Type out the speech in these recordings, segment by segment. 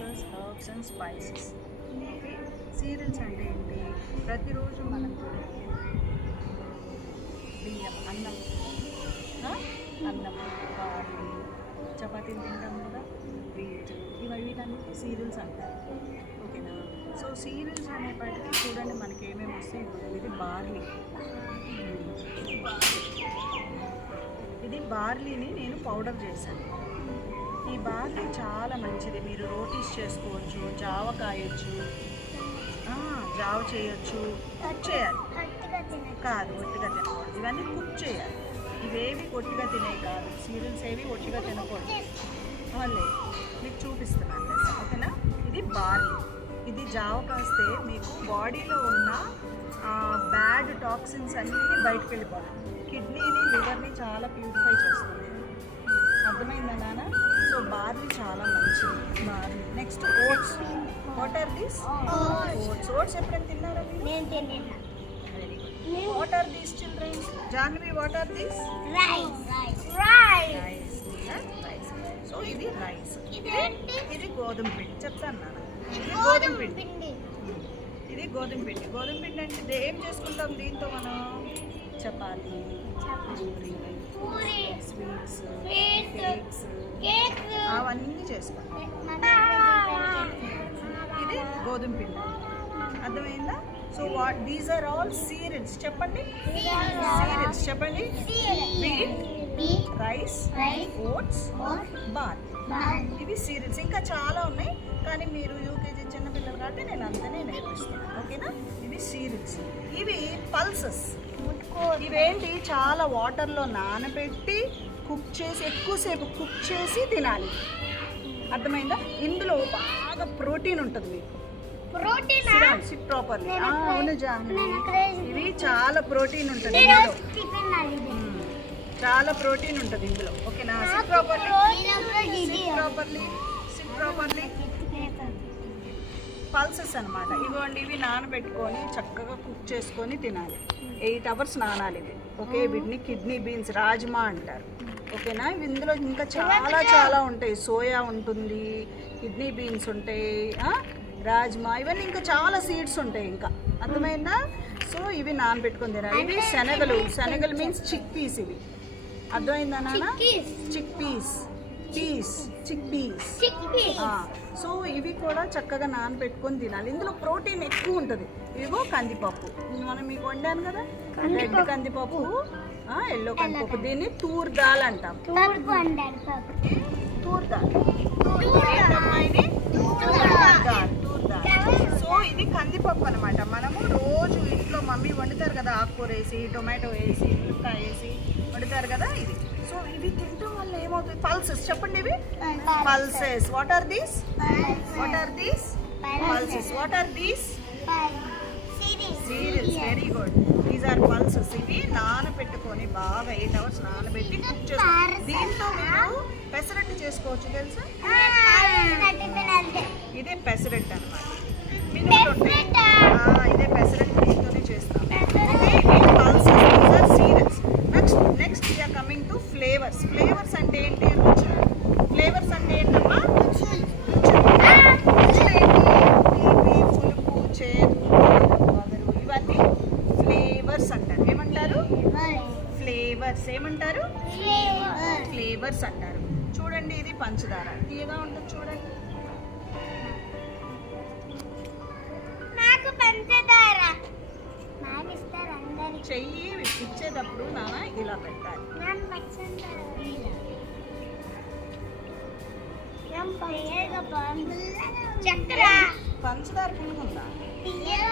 Pulses, herbs and spices. Okay, serials అంటే ఏంటి? ప్రతిరోజు మనం బియ్యం, అన్నం, బార్లీ, చపాతీలు తింటాం కదా, వీట్, వీటన్నిటి సీరియల్స్ అంటారు. ఓకేనా? సో సీరియల్స్ అనేప్పటికీ చూడండి మనకి ఏమేమి వస్తాయి. ఇది బార్లీ, ఇది బార్లీని నేను పౌడర్ చేశాను. ఈ బార్లీ చాలా మంచిది. మీరు రోటీస్ చేసుకోవచ్చు, జావ కాయొచ్చు, జావ చేయొచ్చు, కుక్ చేయాలి కాదు, ఒట్టిగా తినకూడదు. ఇవన్నీ కుక్ చేయాలి. ఇవేవి ఒట్టిగా తినే కాదు, సీరియల్స్ ఏవి ఒట్టిగా తినకూడదు. వాళ్ళే మీకు చూపిస్తున్నాను. ఓకేనా? ఇది బార్లీ. ఇది జావ కాస్తే మీకు బాడీలో ఉన్న బ్యాడ్ టాక్సిన్స్ అన్నీ బయటకు వెళ్ళిపోతాయి. కిడ్నీని, లివర్ని చాలా ప్యూరిఫై చేస్తుంది. అర్థమైందా నాన్న? సో బార్లీ చాలా మంచిది. Barley. Next oats. What are this? Oats. Oats ఎప్పుడైనా తిన్నారా మీరు? What are these children? Janvi, what are these? Rice. So ఇది రైస్. ఇది గోధుమ పిండి. చెప్తాను నాన్న. ఇది గోధుమ పిండి. ఇది గోధుమ పిండి. గోధుమ పిండి అంటే ఏం చేసుకుంటాం దీంతో మనం? చపాతీ, పూరి, స్వీట్స్, కేక్స్, అవన్నీ చేసుకుంటాం. ఇది గోధుమ పిండి. అర్థమైందా? So what these are all cereals. చెప్పండి సీరియల్స్. చెప్పండి వీట్, రైస్, ఓట్స్, బార్లీ. ఇవి సీరియల్స్. ఇంకా చాలా ఉన్నాయి, కానీ మీరు యూకేజీ చిన్నపిల్లలు కాబట్టి నేను అంతనే నేర్పిస్తాను. ఓకేనా? ఇవి సీరియల్స్. ఇవి పల్సెస్. ఇవేంటి? చాలా వాటర్లో నానబెట్టి కుక్ చేసి, ఎక్కువసేపు కుక్ చేసి తినాలి. అర్థమైందా? ఇందులో బాగా ప్రోటీన్ ఉంటుంది. మీకు సిట్ ప్రాపర్లీ. అవును జాహ్నవి, ఇవి చాలా ప్రోటీన్ ఉంటుంది ఇందులో. చాలా ప్రోటీన్ ఉంటుంది ఇందులో. ఓకేనా? SIT properly. పల్సెస్ అనమాట. ఇవ్వండి, ఇవి నానబెట్టుకొని చక్కగా కుక్ చేసుకొని తినాలి. 8 hours నానాలి ఇవి. ఓకే, వీటిని కిడ్నీ బీన్స్, రాజ్మా అంటారు. ఓకేనా? ఇందులో ఇంకా చాలా ఉంటాయి. సోయా ఉంటుంది, కిడ్నీ బీన్స్ ఉంటాయి, రాజ్మా, ఇవన్నీ ఇంకా చాలా సీడ్స్ ఉంటాయి ఇంకా. అర్థమైందా? సో ఇవి నానబెట్టుకొని తినాలి. ఇవి శనగలు మీన్స్ చిక్ పీస్. ఇవి అర్థమైందా నాన్న? Chick peas. సో ఇవి కూడా చక్కగా నానబెట్టుకొని తినాలి. ఇందులో ప్రోటీన్ ఎక్కువ ఉంటుంది. ఇవిగో కందిపప్పు, మనం మీకు వండాను కదా, రెడ్ కందిపప్పు, ఎల్లో కందిపప్పు. దీన్ని తూర్ దాల్ అంటాం. తూర్ దాల్. సో ఇది కందిపప్పు అనమాట. మనము రోజు ఇంట్లో మమ్మీ వండుతారు కదా, ఆకుకూర వేసి, టొమాటో వేసి, మిరపకాయ వేసి వండుతారు కదా, ఇది. సో ఇవి తినడం వల్ల ఏమవుతుంది? పల్సెస్. చెప్పండి ఇవి pulses. What are these? Pulses. What are these? Cereals. Very good. These are pulses. ఇవి నానబెట్టుకొని బాగా 8 hours నానబెట్టి కుక్ చేసుకోవాలి. దీంతో మీరు పెసరట్టు చేసుకోవచ్చు, తెలుసా? ఇదే పెసరట్టు అనమాట. ఇదే పెసరట్టు, దీంతోనే చేస్తాం. Next we are coming to flavours. Flavours అంటే ఏంటి? ఫ్లేవర్స్ అంటే ఏంటమ్మా? తీపి, పులుపు, చేదు, వగరు, ఇవన్నీ ఫ్లేవర్స్ అంటారు. ఏమంటారు? ఫ్లేవర్స్. ఏమంటారు? ఫ్లేవర్స్ అంటారు. చూడండి, ఇది పంచదార, తీయగా ఉంటుంది. చూడండి, చెయ్యి ఇచ్చేటప్పుడు నాన్న ఇలా పెట్టాలి. పంచదార పులుగుందా? తీయగా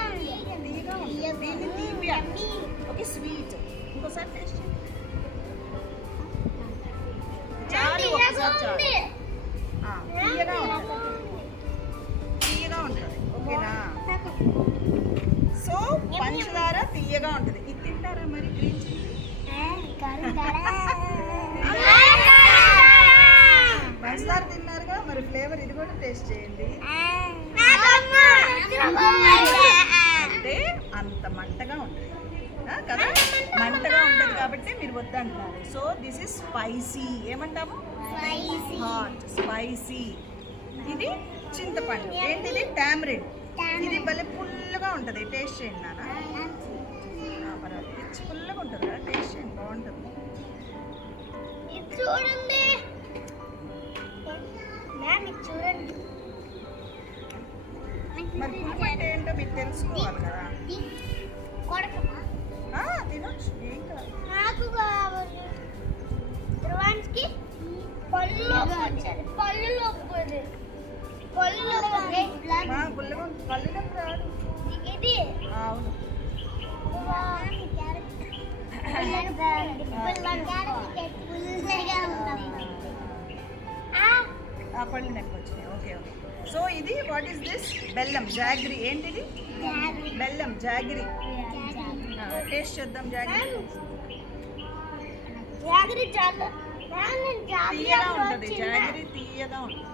ఉంటుంది. దీన్ని తీపి అంటారు. Okay, sweet. ఇంకోసారి టేస్ట్ చేయండి. తీయగా ఉంటుంది. ఓకేనా? సో పంచదార తీయగా ఉంటుంది. ఇది తింటారా మరి? గ్రీన్ చిల్లీ పంచదార తిన్నారుగా, మరి ఫ్లేవర్ ఇది కూడా టేస్ట్ చేయండి. అంటే అంత మంటగా ఉంటుంది కదా, మంటగా ఉంటుంది కాబట్టి మీరు వద్దంటున్నారు. So this is spicy. ఏమంటాము? Hot, spicy. ఇది చింతపండు. ఏంటిది? టామరిన్. ఇది భలే పుల్లగా ఉంటుంది. టేస్ట్ చేయండి నాన్న. పర్వాలేదు, పిచ్చి పుల్లగా ఉంటుంది కదా, టేస్ట్ చేయండి, బాగుంటుంది. చూడండి చూడండి. మరి పులుపు అంటే ఏంటో మీరు తెలుసుకోవాలి కదా. తినొచ్చు, ఏం కాదు. నాకు కావాలి. ధ్రువానికి పళ్ళు పుల్లగా రాదు. ఇది అవును. ఆ పళ్ళు నెక్కి వచ్చినాయి. Okay okay. సో ఇది వాట్ ఈస్ దిస్? బెల్లం, జాగ్రీ. ఏంటిది? బెల్లం, జాగ్రీ. టేస్ట్ చేద్దాం. జాగ్రీ తీయగా ఉంటుంది. జాగ్రీ తీయగా ఉంటుంది.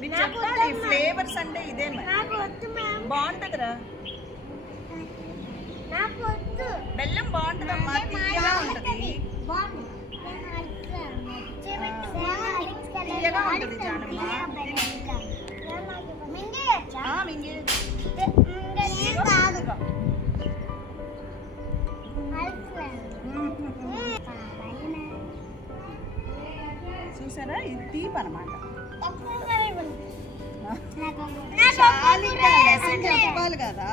మీరు చెప్పాలి ఫ్లేవర్స్ అంటే ఇదే బాగుంటుందిరా. బెల్లం బాగుంటుందమ్మా, తీయగా ఉంటుంది. తీయగా ఉంటుంది జానమ్మ. చూసారా, ఇది తీపి అన్నమాట. చెప్పాలి కదా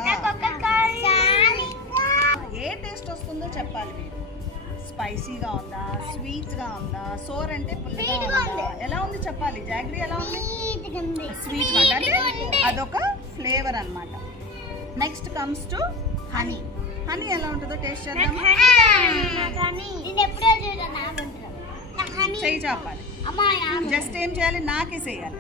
ఏ టేస్ట్ వస్తుందో చెప్పాలి మీరు. స్పైసీగా ఉందా, స్వీట్గా ఉందా, సోర్ అంటే పుల్లగా ఉందా, ఎలా ఉంది చెప్పాలి. జాగ్రీ ఎలా ఉంది? స్వీట్ అంటే అదొక ఫ్లేవర్ అన్నమాట. Next comes to honey. Honey ఎలా ఉంటుందో టేస్ట్ చేద్దాం. చెయ్యి చెప్పాలి. జస్ట్ ఏం చేయాలి? నాకేసేయాలి.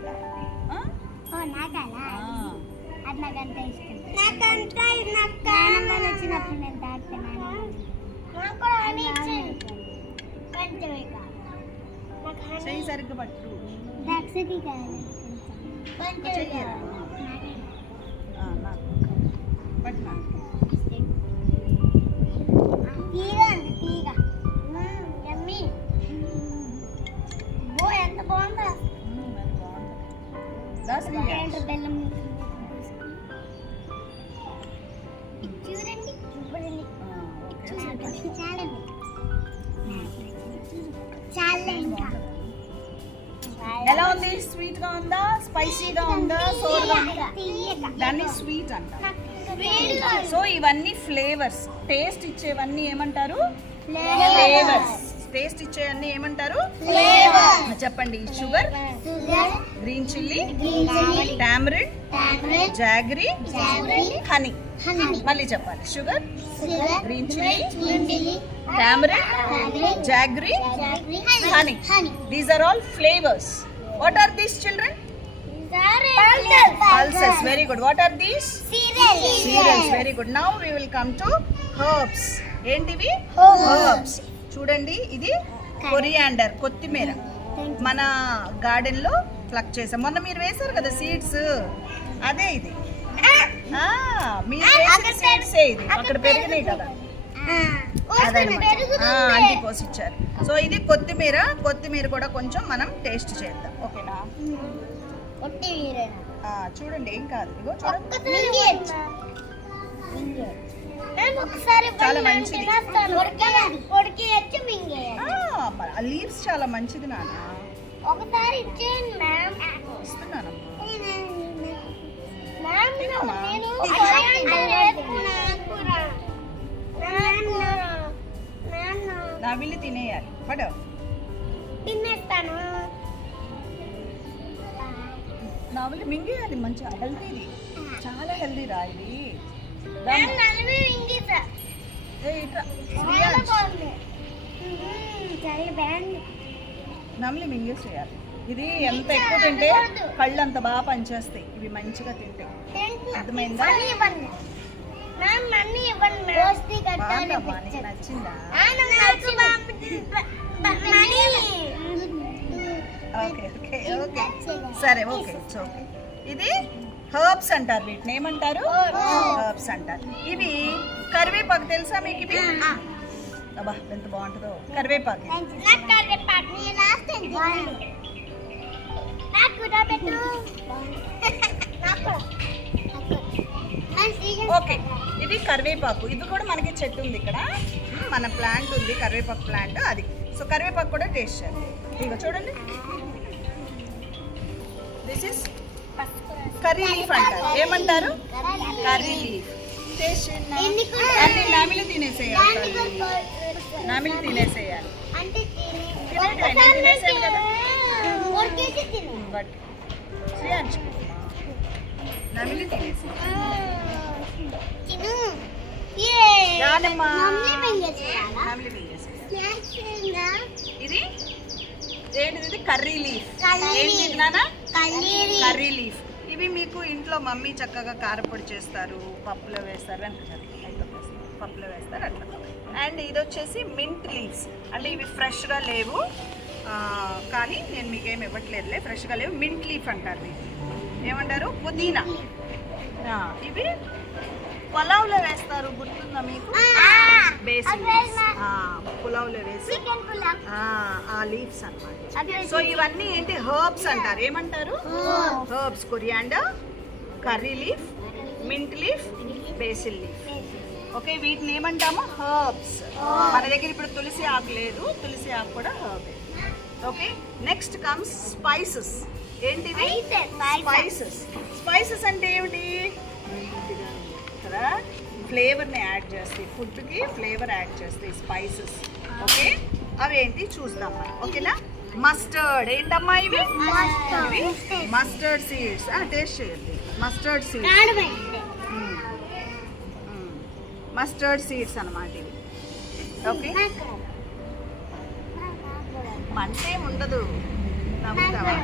చెయ్యి సరిగ్గా పట్టు. ఎంత బాగుందా? ఎలా ఉంది? స్వీట్ గా ఉందా, స్పైసీగా ఉందా, సోర్గా ఉందా? దాన్ని స్వీట్ అంటారు. సో ఇవన్నీ ఫ్లేవర్స్. టేస్ట్ ఇచ్చేవన్నీ ఏమంటారు? ఫ్లేవర్స్. టేస్ట్ ఇచ్చేవన్నీ ఏమంటారు? చెప్పండి. Sugar, green chilli, tamarind, jaggery, honey. మళ్ళీ చెప్పాలి. Sugar, green chilli, tamarind, jaggery, honey. These are all flavors. What are these, children? Pulses. Very good. What are these? Cereals. Very good. Now we will come to herbs. ఏంటివి? Herbs. చూడండి, ఇది coriander, కొత్తిమీర. మన garden లో pluck చేసాం. మొన్న మీరు వేశారు కదా సీడ్స్, అదే ఇది. మీరు వేసిన సీడ్సే ఇది. అక్కడ పెరిగినాయి కదా, అన్ని కోసి ఇచ్చారు. సో ఇది కొత్తిమీర. కొత్తిమీర కూడా కొంచెం మనం టేస్ట్ చేద్దాం. ఓకేనా? చూడండి, ఏం కాదు. ఇగో చూడండి, చాలా మంచిది. లీవ్స్ చాలా మంచిది నాన్న. ఒకసారి నవిలి తినేయాలి. పడు తినేస్తాను. నవిలి మింగేయాలి. మంచిగా హెల్తీది, చాలా హెల్తీ రా ఇది. నమిలి మింగేసేయాలి. ఇది ఎంత ఎక్కువ తింటే కళ్ళు అంత బాగా పనిచేస్తాయి. ఇవి మంచిగా తింటే. అర్థమైందా? నచ్చిందా? ఓకే ఓకే ఓకే సరే ఓకే. ఓకే, ఇది హర్బ్స్ అంటారు. వీటిని ఏమంటారు? హర్బ్స్ అంటారు. ఇవి కరివేపాకు తెలుసా మీకు? ఇవి అబ్బా ఎంత బాగుంటుందో కరివేపాకు. ఇది కరివేపాకు, ఇది కూడా మనకి చెట్టు ఉంది ఇక్కడ, మన ప్లాంట్ ఉంది కరివేపాకు ప్లాంట్ అది. సో కరివేపాకు కూడా టేస్ట్ చేయాలి. ఇంకా చూడండి, దిస్ ఇస్ కర్రీ లీఫ్ అంటారు. ఏమంటారు? Curry leaf. టేస్ట్ చేయండి. అన్ని నామిలి తినేసేయాలి, నామిలి తినేసేయాలి. నేను తినేసాను కదా. బట్ శ్రీయాంశ్ నమిలి తినేసి నమిలి తినేసి. ఇది ఏంటిది? Curry leaf. ఏంటి నాన్న? Curry leaf. ఇవి మీకు ఇంట్లో మమ్మీ చక్కగా కారపొడి చేస్తారు, పప్పులో వేస్తారు, పప్పులో వేస్తారు అట్లా. అండ్ ఇది వచ్చేసి మింట్ లీవ్స్. అంటే ఇవి ఫ్రెష్గా లేవు, కానీ నేను మీకు ఏమి ఇవ్వట్లేదులే, ఫ్రెష్గా లేవు. మింట్ లీఫ్ అంటారు వీటిని. ఏమంటారు? పుదీనా. ఇవి పులావ్లో వేస్తారు, గుర్తుందా మీకు? బేసిక్ పులావ్లో వేసి ఆ లీవ్స్ అన్నమాట. సో ఇవన్నీ ఏంటి? హర్బ్స్ అంటారు. ఏమంటారు? Herbs. Coriander, curry leaf, mint leaf, basil leaf. Okay, వీటిని ఏమంటాము? హర్బ్స్. మన దగ్గర ఇప్పుడు తులసి ఆకు లేదు, తులసి ఆకు కూడా herb. Okay, next comes spices. ఏంటివి? స్పైసెస్. స్పైసెస్ అంటే ఏమిటి? కదా, ఫ్లేవర్ని యాడ్ చేస్తాయి, ఫుడ్కి ఫ్లేవర్ యాడ్ చేస్తాయి స్పైసెస్. ఓకే, అవి ఏంటి చూద్దాం మనం. ఓకేనా? మస్టర్డ్. ఏంటమ్మా ఇవి? Mustard seeds. టేస్ట్ చేయండి. మస్టర్డ్ సీడ్స్, మస్టర్డ్ సీడ్స్ అన్నమాట ఇవి. ఓకే, మంటే ఉండదు, నమ్ముతావా?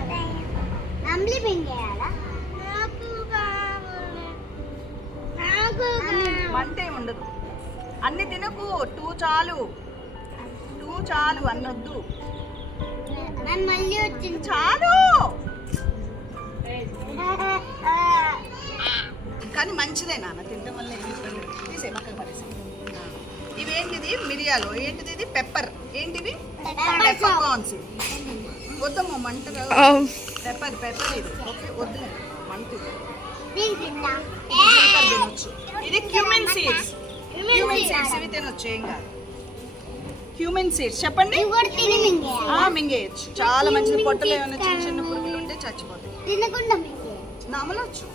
మంటే ఉండదు. అన్ని తినకు, టూ చాలు, అన్నొద్దు, చాలు. కానీ మంచిదే నాన్న, తినడం వల్ల తీసే పక్కన పడేసి. ఇవేంటిది? మిరియాలు. ఏంటిది? ఇది పెప్పర్. ఏంటివి? Pepper corns. వద్దమ్మా, మంట. పెప్పర్ ఇది. ఓకే, వద్దు, మంట. తినొచ్చు. ఇది క్యూమిన్ సీడ్స్. ఇవి తినొచ్చు, ఏం కాదు. క్యూమిన్ సీడ్స్ చెప్పండి. మింగేయచ్చు, చాలా మంచిది. పొట్టలో ఏమైనా చిన్న చిన్న పురుగులు ఉంటే చచ్చిపోతాయి. నమలొచ్చు.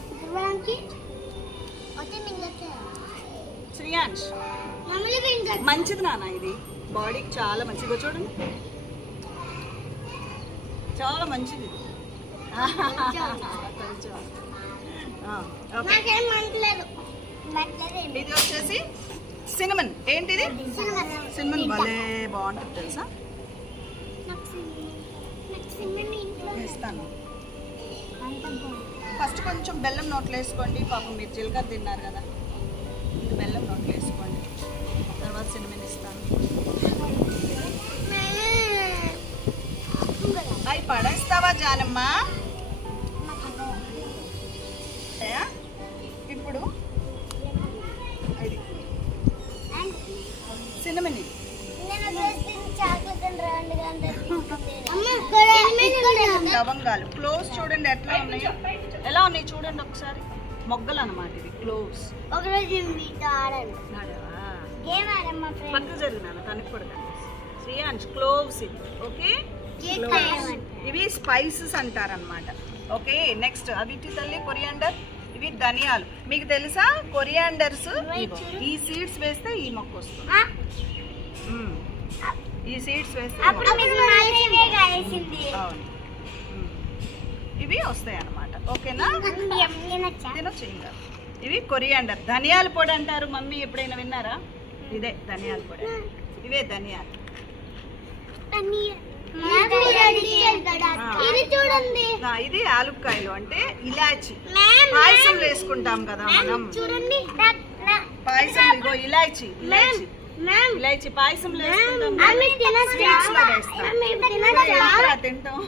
శ్రీయాంశ్ మంచిది నాన్న, ఇది బాడీకి చాలా మంచిది. చూడండి, చాలా మంచిది. ఇది వచ్చేసి సినమన్. ఏంటిది? సినమన్ భలే బాగుంటుంది తెలుసా. వేస్తాను. ఫస్ట్ కొంచెం బెల్లం నోట్లో వేసుకోండి. పాపం మీరు జీలకర్ర తిన్నారు కదా, బెల్లం నోట్లో వేసుకోండి. తర్వాత సినమన్ ఇస్తాను. అవి పడేస్తావా జానమ్మా? ఇప్పుడు ఇది సినమన్. లవంగాలు. క్లోవ్స్ చూడండి ఎట్లా ఉన్నాయో, ఎలా ఉన్నాయి చూడండి ఒకసారి. మొగ్గలు అన్నమాట ఇవి, క్లోవ్స్. పక్క జరిగినాను తనకి కూడా శ్రీయాంశ్. క్లోవ్స్ ఇవి. ఓకే, ఇవి స్పైసెస్ అంటారనమాట. ఓకే, నెక్స్ట్ అవిటి తల్లి కొరియాండర్. ఇవి ధనియాలు. మీకు తెలుసా కొరియాండర్స్? ఈ సీడ్స్ వేస్తే ఈ మొక్క వస్తుంది. ఈ సీడ్స్ వేస్తే ఇవి వస్తాయి అన్నమాట. ఓకేనా? తినొచ్చు ఇంకా. ఇవి కొరియాండర్. ధనియాల పొడి అంటారు. మమ్మీ ఎప్పుడైనా విన్నారా? ఇదే ధనియాల పొడి. ఇవే ధనియాలు. ఇది యాలుక్కాయలు, అంటే ఇలాచి. పాయసం వేసుకుంటాం కదా మనం, పాయసం. ఇగో ఇలాచి, ఇలాచి పాయసం తింటాం.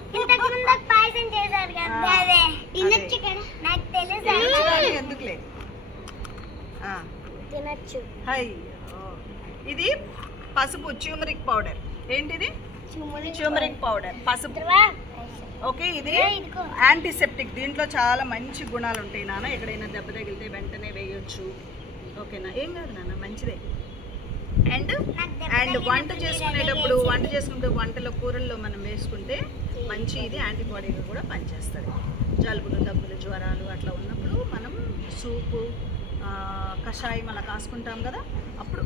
ఎందుకులే. ఇది పసుపు, ట్యూమరిక్ పౌడర్. ఏంటిది? ట్యూమరిక్ పౌడర్, పసుపు. ఓకే, ఇది యాంటీసెప్టిక్. దీంట్లో చాలా మంచి గుణాలు ఉంటాయి నాన్న. ఎక్కడైనా దెబ్బ తగిలితే వెంటనే వేయొచ్చు. ఓకేనా? ఏం కాదు నాన్న, మంచిదే. అండ్ వంట చేసుకునేటప్పుడు వంటలో కూరల్లో మనం వేసుకుంటే మంచి ఇది యాంటీబాడీగా కూడా పనిచేస్తుంది. జలుబులు, దగ్గులు, జ్వరాలు అట్లా ఉన్నప్పుడు మనం సూపు, కషాయం అలా కాసుకుంటాం కదా, అప్పుడు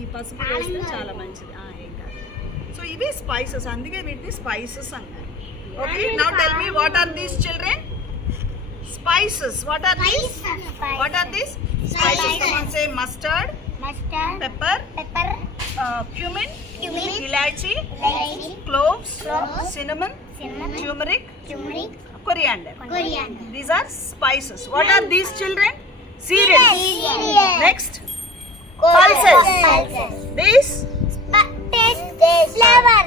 ఈ పసుపు వేస్తే చాలా మంచిది. ఏం కాదు. సో ఇవి స్పైసెస్, అందుకే వీటిని స్పైసెస్ అన్నారు. Okay, now tell me what are these children? Spices. What are these? What are these? Spices. Someone say mustard, pepper, cumin, elaichi, cloves, cinnamon, turmeric, coriander. These are spices. What are these children? Cereals. Next, pulses. These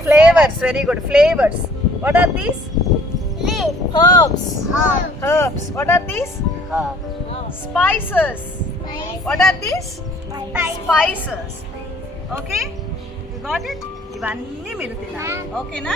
flavors. Very good. Flavors. What are these? Herbs. What are these? Spices. What are these? Spices. Okay? You got it? ఇవన్నీ మీరు తినాలి. ఓకేనా?